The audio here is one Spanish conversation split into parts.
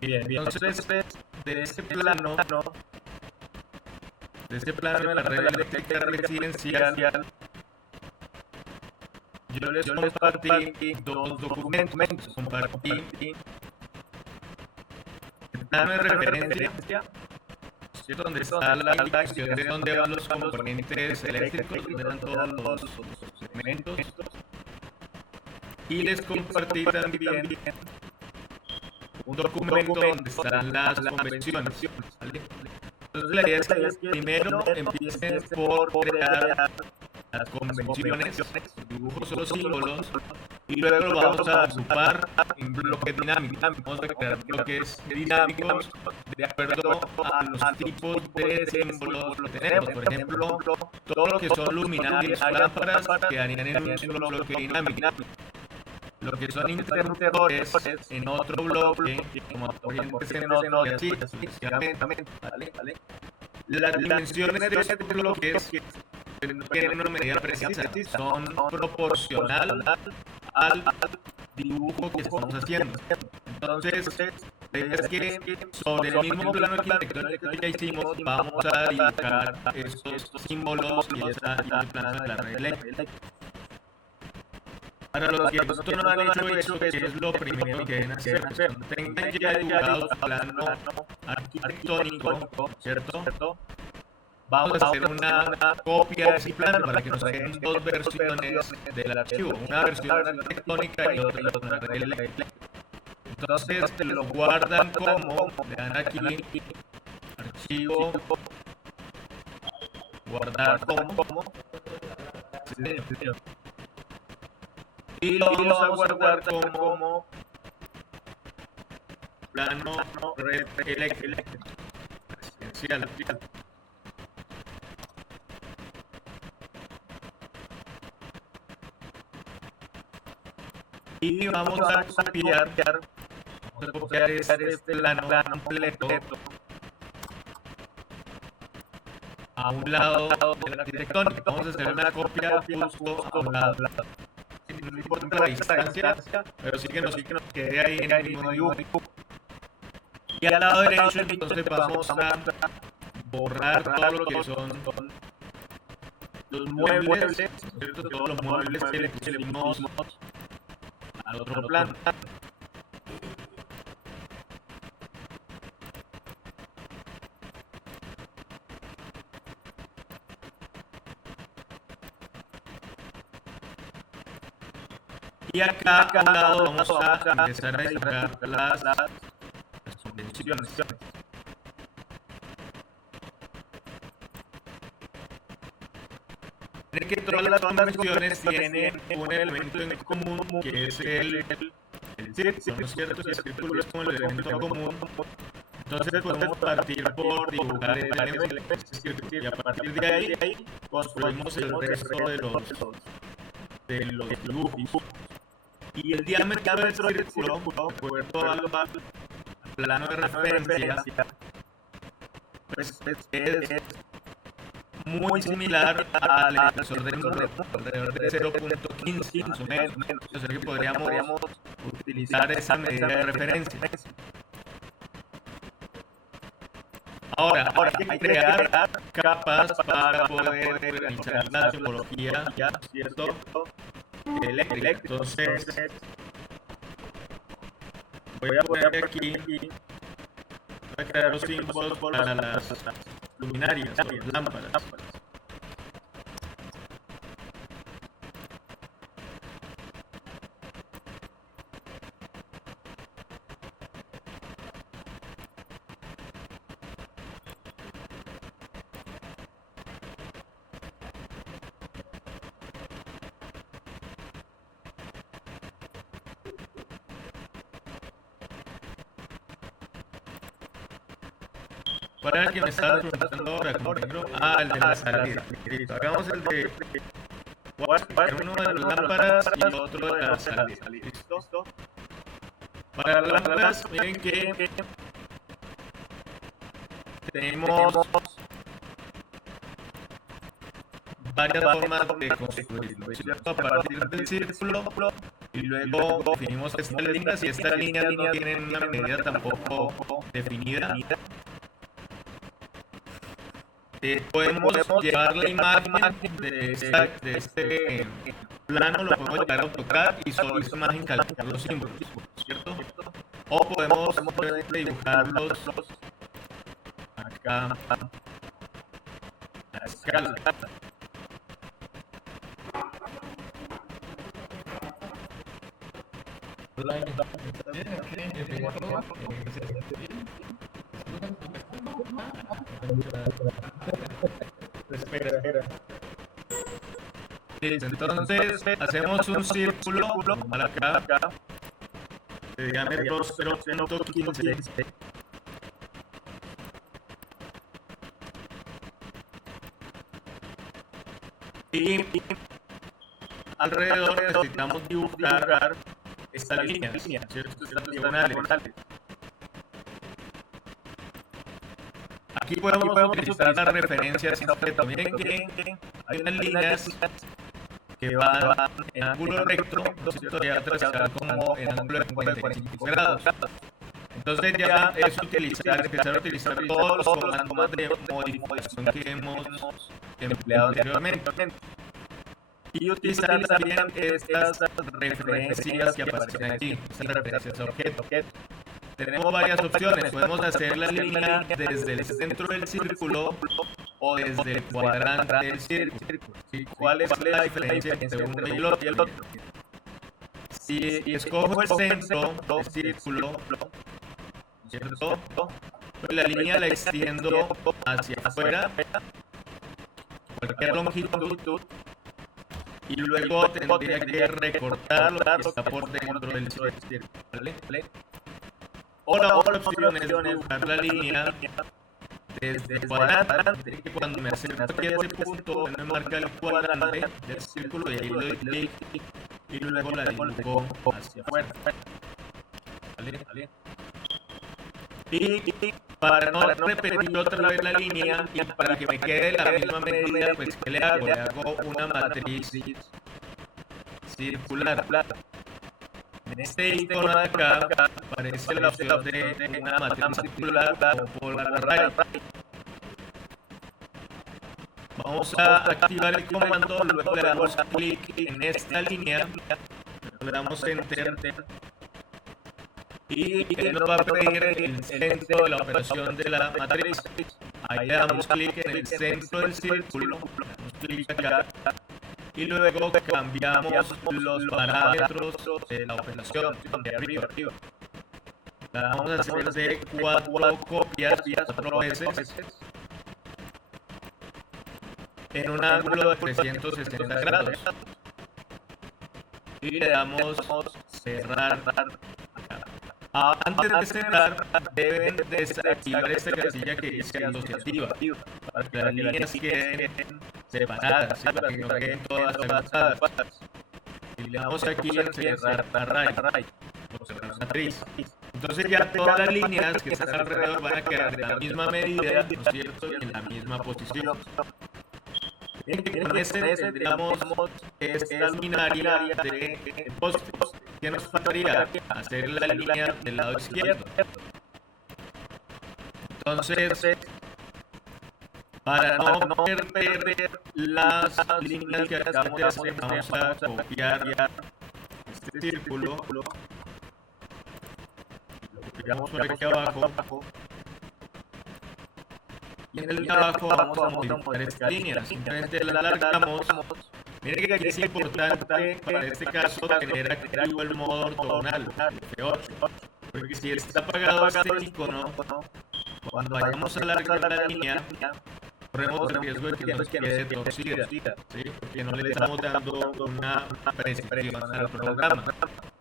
Bien, bien. Entonces, de este plano, de la red eléctrica residencial, yo les compartí dos documentos. Compartí el plano de referencia, ¿cierto? Donde está la dirección de dónde van los componentes eléctricos, donde van todos los segmentos. Y les compartí también un documento donde están las convenciones, ¿vale? Entonces la idea es que primero empiecen por crear las convenciones, los dibujos o los símbolos, y luego lo vamos a agrupar en bloques dinámicos. Vamos a crear bloques dinámicos de acuerdo a los tipos de símbolos que tenemos. Por ejemplo, todo lo que son luminarias o lámparas quedarían en un solo bloque dinámico. Lo que son interruptores en otro bloque, como corrientes en otro, y así sucesivamente, ¿vale? Las dimensiones de estos bloques tienen una medida precisa, son proporcional al dibujo que estamos haciendo. Entonces, la idea es que sobre el mismo plano arquitectónico que ya hicimos, vamos a dibujar estos símbolos y esta plano de la red eléctrica. Para los que esto no han hecho eso, que es lo primero que deben hacer. Tengan ya dibujado su plano arquitectónico, ¿cierto? Vamos a hacer una copia de ese plano para que nos queden dos versiones del archivo, una versión arquitectónica y otra eléctrica. Entonces lo guardan como, le dan aquí, archivo, guardar como, y lo vamos a guardar como plano red eléctrica residencial. Y vamos a copiar este plano completo a un lado del arquitectónico. Vamos a hacer una copia justo a un lado. No importa la distancia, pero sí que nos quede ahí en el mismo dibujo. Y al lado derecho, entonces vamos a borrar todo lo que son los muebles, ¿cierto? Todos los muebles que le pusimos al otro plano. Y acá a un lado vamos a empezar a dibujar las convenciones. Miren que todas las convenciones tienen un elemento en común, que es el círculo, ¿no es cierto? El círculo es como el elemento común. Entonces podemos partir por dibujar el elemento círculo, y a partir de ahí construimos el resto de los dibujos. Y el diámetro del círculo, de acuerdo al plano de referencia, pues es muy similar al espesor de alrededor de 0.15 más o menos. O sea que podríamos utilizar esa medida de referencia. Ahora hay que crear capas para poder realizar la topología, ¿cierto? Eléctrica. Entonces, voy a poner aquí, voy a crear los símbolos para las luminarias, las lámparas. ¿Cuál era el que me estaba preguntando ahora? El de la salida. Listo, hagamos el de uno de las lámparas y otro de la salida. ¿Listo? Para las lámparas, miren que tenemos varias formas de construirlo, ¿cierto? A partir del círculo y luego definimos estas líneas, y estas líneas no tienen una medida tampoco definida. Podemos llevar la imagen de este plano, lo podemos llevar a AutoCAD y sobre esta imagen calcular los símbolos, ¿cierto? O podemos dibujarlos acá a escala. Entonces hacemos un círculo acá de diámetro 0.15 y alrededor necesitamos dibujar esta línea, ¿cierto? Estas diagonales. Aquí podemos utilizar las referencias, también que hay unas líneas que van en ángulo recto, ¿cierto? Ya atravesar como en ángulo de 45 grados. Entonces ya es empezar a utilizar todos los comandos de modificación que hemos empleado anteriormente. Y utilizar también estas referencias que aparecen aquí, estas referencias a objeto. Tenemos varias opciones, podemos hacer la línea desde el centro del círculo o desde el cuadrante del círculo. ¿Cuál es la diferencia entre uno y el otro? Si escojo el centro del círculo, ¿cierto? Pues la línea la extiendo hacia afuera, cualquier longitud, y luego tendría que recortar lo que está por dentro del círculo, ¿vale? O la otra opción es dibujar la línea desde el cuadrante, que cuando me acerco aquí a ese punto, me marca el cuadrante del círculo y ahí le doy clic y luego la dibujo hacia afuera. ¿Vale? Y para no repetir otra vez la línea y para que me quede la misma medida, pues ¿qué le hago? Le hago una matriz circular. En este icono de acá aparece la opción de una matriz circular o polar array. Vamos a activar el comando, luego le damos clic en esta línea, le damos enter y él nos va a pedir el centro de la operación de la matriz. Ahí le damos clic en el centro del círculo, damos clic acá y luego cambiamos los parámetros de la operación de arriba. La vamos a hacer de 4 copias, 4 veces, en un ángulo de 360 grados. Y le damos cerrar. Antes de cerrar, deben desactivar esta casilla que dice asociativa, para que las líneas queden separadas, para que no queden todas avanzadas. Y le damos aquí en cerrar array, o cerrar matriz. Entonces ya todas las líneas que están alrededor van a quedar de la misma medida, ¿no es cierto? Y en la misma posición. Con ese tendríamos esta luminaria de postes. ¿Qué nos faltaría? Hacer la línea del lado izquierdo. Entonces, para no perder las líneas que acabamos de hacer, vamos a copiar este círculo. Lo pegamos por aquí abajo. Y en el de abajo vamos a modificar esta línea. Simplemente la alargamos. Miren que aquí es importante para este caso tener activo el modo ortogonal F8, porque si está apagado este icono, cuando vayamos a alargar la línea, corremos el riesgo de que nos quede torcida, ¿sí? Porque no le estamos dando una precisión al programa.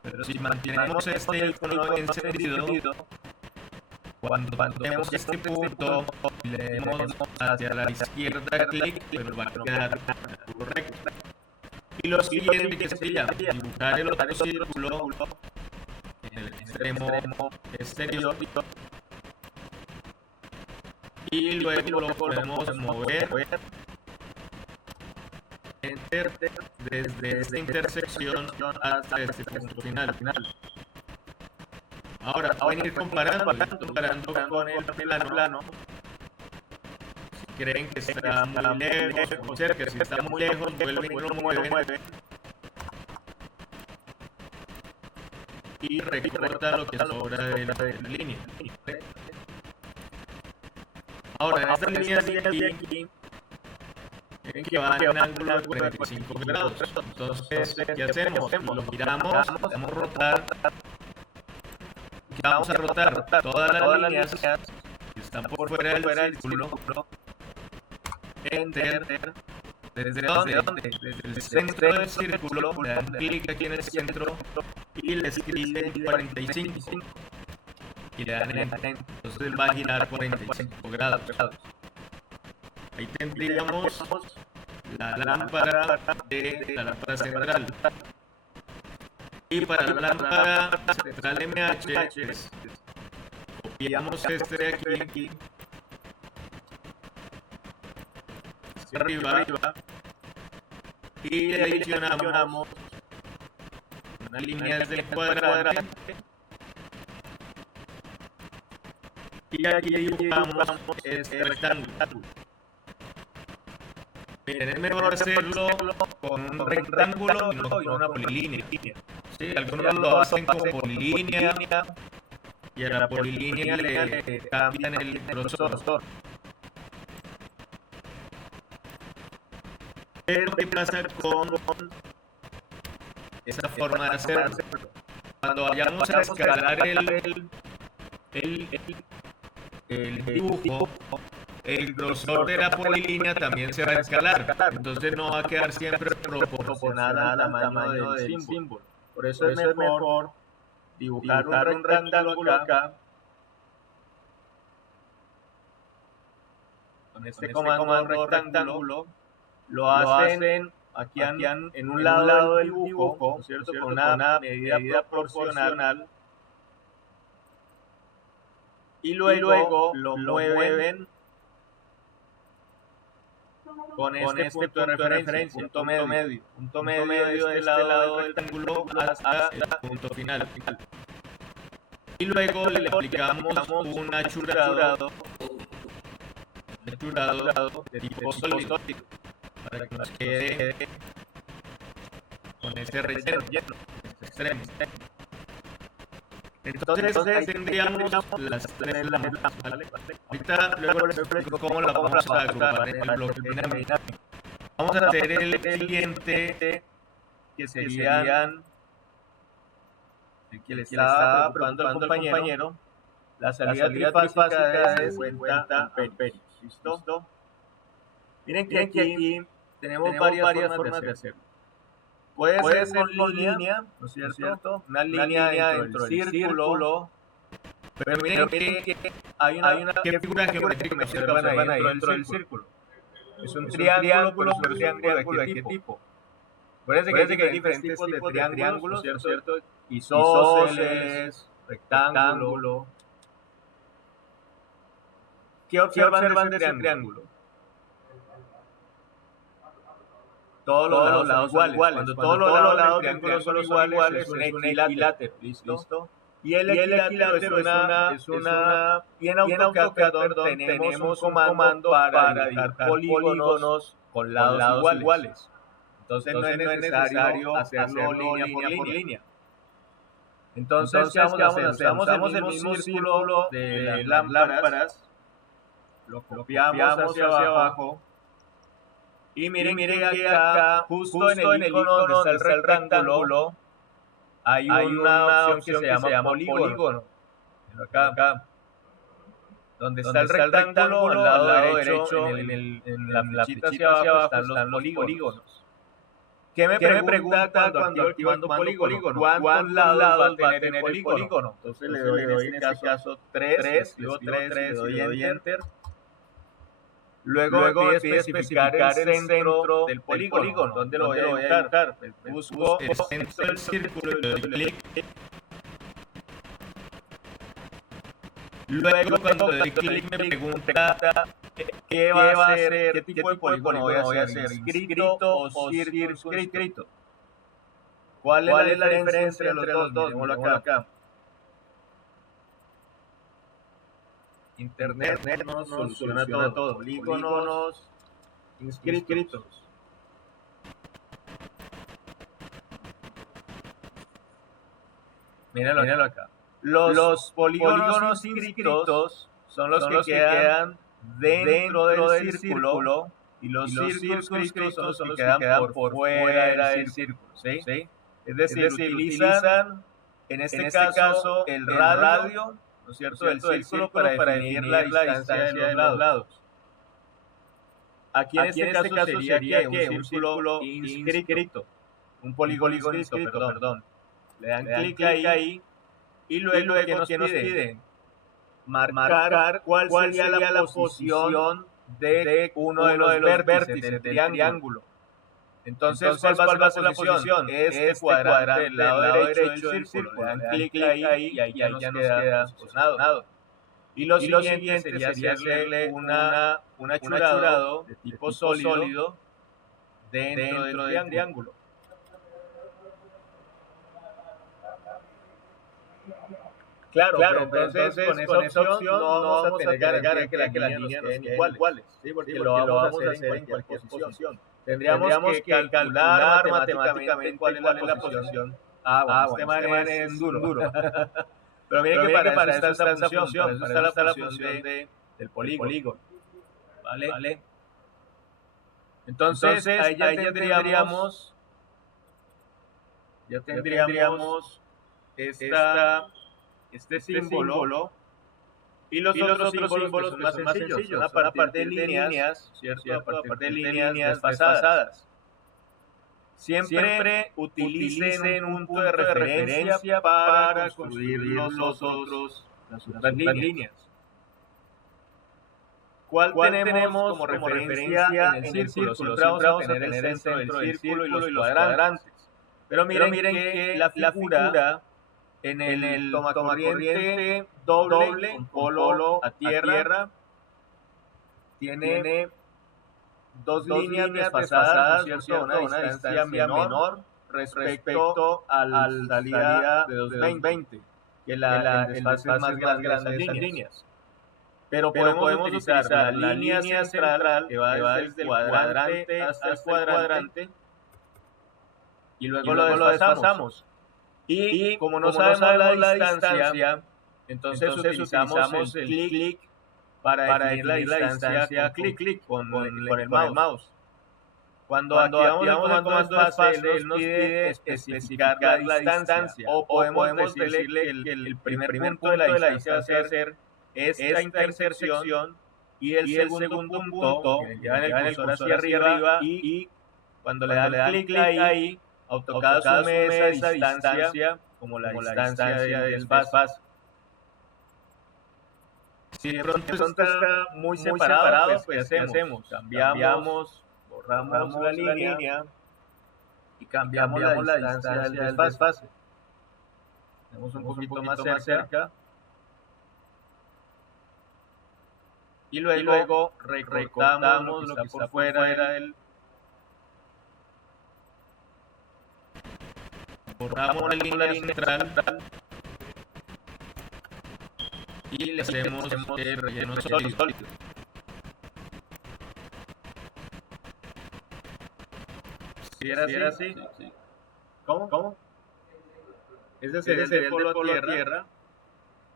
Pero si mantenemos este icono encendido, cuando vemos este punto, le demos hacia la izquierda clic, pero va a quedar correcto. Y lo siguiente que sería dibujar el otro círculo en el extremo exterior y luego lo podemos mover Enter desde esta intersección hasta este punto final. Ahora, va a venir comparando con el plano. Si creen que está muy lejos o cerca, si está muy lejos, vuelven y lo mueven. Y recorta lo que sobra de la línea. Ahora, en esta línea de aquí, ven que va en ángulo de 45 grados. Entonces, ¿qué hacemos? Lo giramos, vamos a rotar. Vamos a rotar todas las líneas que están por fuera del círculo. Enter. ¿Desde dónde? Desde el centro del círculo. Le dan clic aquí en el centro y le escriben 45. Y le dan Enter. Entonces va a girar 45 grados. Ahí tendríamos la lámpara central. Y para la lámpara central MH, copiamos este de aquí, hacia arriba, y le adicionamos una línea desde el cuadrante. Y aquí dibujamos este rectángulo. Miren, es mejor hacerlo con un rectángulo y no con una polilínea. Sí, algunos lo hacen con polilínea y a la polilínea le cambian el grosor. Pero ¿qué pasa con esa forma de hacerlo? Cuando vayamos a escalar el dibujo, el grosor de la polilínea también se va a escalar, entonces no va a quedar siempre proporcional al tamaño del símbolo. Por eso es mejor dibujar un rectángulo acá. Con este comando rectángulo lo hacen aquí en un lado del dibujo, ¿cierto? Con una medida proporcional. Y luego lo mueven con este punto de referencia, punto medio de este lado del rectángulo hasta el punto final. Y luego le aplicamos un achurado de tipo sólido para que nos quede con ese relleno, extremo. Entonces tendríamos las tres lámparas, ¿vale? Ahorita luego les explico cómo la vamos a agrupar en el bloque dinámico. Vamos a hacer el siguiente, que serían el que le estaba probando al compañero. La salida trifásica de 50 amperios. ¿Listo? Miren que aquí tenemos varias formas de hacerlo. Puede ser con línea, ¿no es cierto? Una línea dentro del círculo. Pero miren que hay una figura geométrica que se observan ahí dentro del círculo. Es un triángulo, pero es un triángulo de qué tipo. Acuérdense que hay diferentes tipos de triángulos, ¿cierto? Isósceles, rectángulo. ¿Qué observan de ese triángulo? Todos los lados son iguales. Cuando todos los lados del triángulo son iguales, es un equilátero. ¿Listo? Y el equilátero es una... Y en AutoCAD, tenemos un comando para dibujar polígonos con lados iguales. Entonces no es necesario hacerlo línea por línea. Entonces, ¿qué vamos a hacer? Usamos el mismo círculo de las lámparas, lo copiamos hacia abajo. Y miren que acá, justo en el icono donde está el rectángulo, hay una opción que se llama polígono. Acá, donde está el rectángulo, al lado derecho, en la flechita hacia abajo, están los polígonos. ¿Qué me pregunta cuando activando polígono? ¿Cuántos lados va a tener el polígono? Entonces le doy en este caso 3, le doy Enter. Luego pide especificar el centro del polígono. ¿Dónde lo voy a dibujar? Busco el centro del círculo y le doy clic. Luego cuando le doy clic me pregunta ¿Qué va a hacer? ¿Qué tipo de polígono voy a hacer? ¿Inscrito o circunscrito? ¿Cuál es la diferencia entre los dos? Miremoslo acá. Internet nos soluciona todo. Polígonos inscritos. Míralo acá. Los polígonos inscritos son los que quedan dentro del círculo y los circunscritos son los que quedan por fuera del círculo. ¿Sí? Es decir, utilizan en este caso el radio, ¿no es cierto?, del círculo para definir la distancia de los lados. Aquí en este caso sería que un círculo inscrito, un polígono inscrito, perdón. Le dan clic ahí y luego ¿qué nos pide? Marcar cuál sería la posición de uno de los vértices del triángulo. Entonces, ¿cuál va a ser la posición? Este cuadrante del lado derecho del círculo. Le dan clic ahí y ahí ya nos queda posicionado. Y lo siguiente sería hacerle un achurado de tipo sólido dentro del triángulo. Claro, entonces con esa opción no vamos a tener garantía que las líneas nos queden iguales, ¿sí? Porque lo vamos a hacer en cualquier posición. Tendríamos que calcular matemáticamente cuál es la posición. Bueno, este man es duro. Pero miren que para eso está esa función, para eso está la función del polígono. ¿Vale? Entonces, ahí ya tendríamos este símbolo y los otros símbolos que son más sencillos, a partir de líneas, ¿cierto? A partir de líneas desfasadas. Siempre utilicen un punto de referencia para construir las otras líneas. ¿Cuál tenemos como referencia en el círculo? Siempre vamos a tener el centro del círculo y los cuadrantes. Pero miren que la figura en el tomacorriente doble, con polo a tierra, tiene dos líneas desfasadas, ¿no es cierto? Una distancia menor respecto a la salida de 220, que el desfase es más grande de esas líneas. Pero podemos utilizar la línea central que va desde el cuadrante hasta el cuadrante y luego lo desfasamos. Y como no sabemos la distancia, entonces utilizamos el clic para definir la distancia clic con el mouse. Cuando activamos el comando desfase, él nos pide especificar la distancia. O podemos decirle que el primer punto de la distancia va a ser esta intersección y el segundo punto, llevan el cursor hacia arriba y cuando le dan clic ahí, AutoCAD asume esa distancia como la distancia del desfase. Si de pronto está muy separado, pues ¿qué hacemos? Cambiamos, borramos la línea y cambiamos la distancia del desfase. Tenemos un poquito más cerca. Y luego recortamos lo que está por fuera del... Borramos la línea central y le hacemos el relleno sólido. Si era así. Sí. ¿Cómo? Ese sería el polo a tierra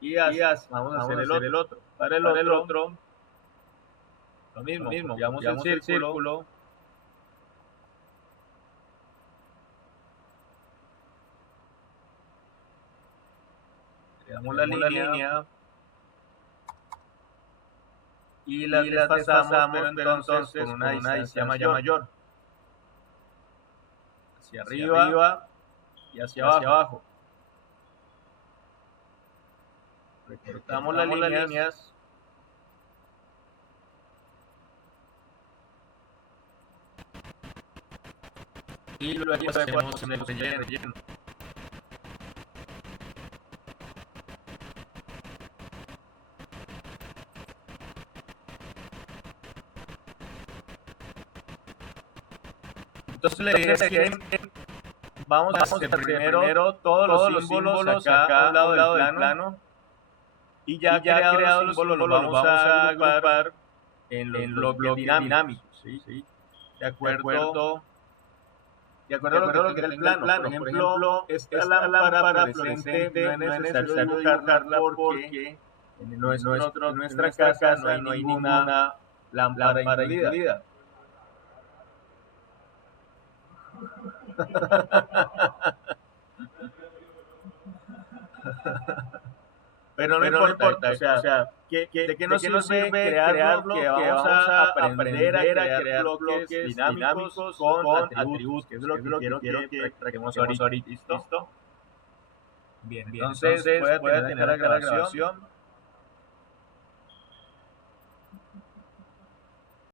y vamos a hacer el otro. Para el otro, lo mismo. Llevamos el círculo. Le damos la línea y la desfasamos, pero entonces con una distancia mayor. Hacia arriba y hacia abajo. Recortamos las líneas. Y luego hacemos el relleno. Entonces la idea es que vamos a hacer primero todos los símbolos acá a un lado del plano, y ya creados los símbolos los vamos a agrupar en los bloques dinámicos, ¿sí? De acuerdo a lo que era el plano. Por ejemplo, esta lámpara fluorescente no es necesario dibujarla porque en nuestra casa no hay ninguna lámpara incluida. Pero no importa, o sea, ¿de qué nos sirve crearlo? Que vamos a aprender a crear bloques dinámicos con atributos, que es lo que quiero que practiquemos ahorita. ¿Listo? Bien, entonces voy a tener acá la grabación.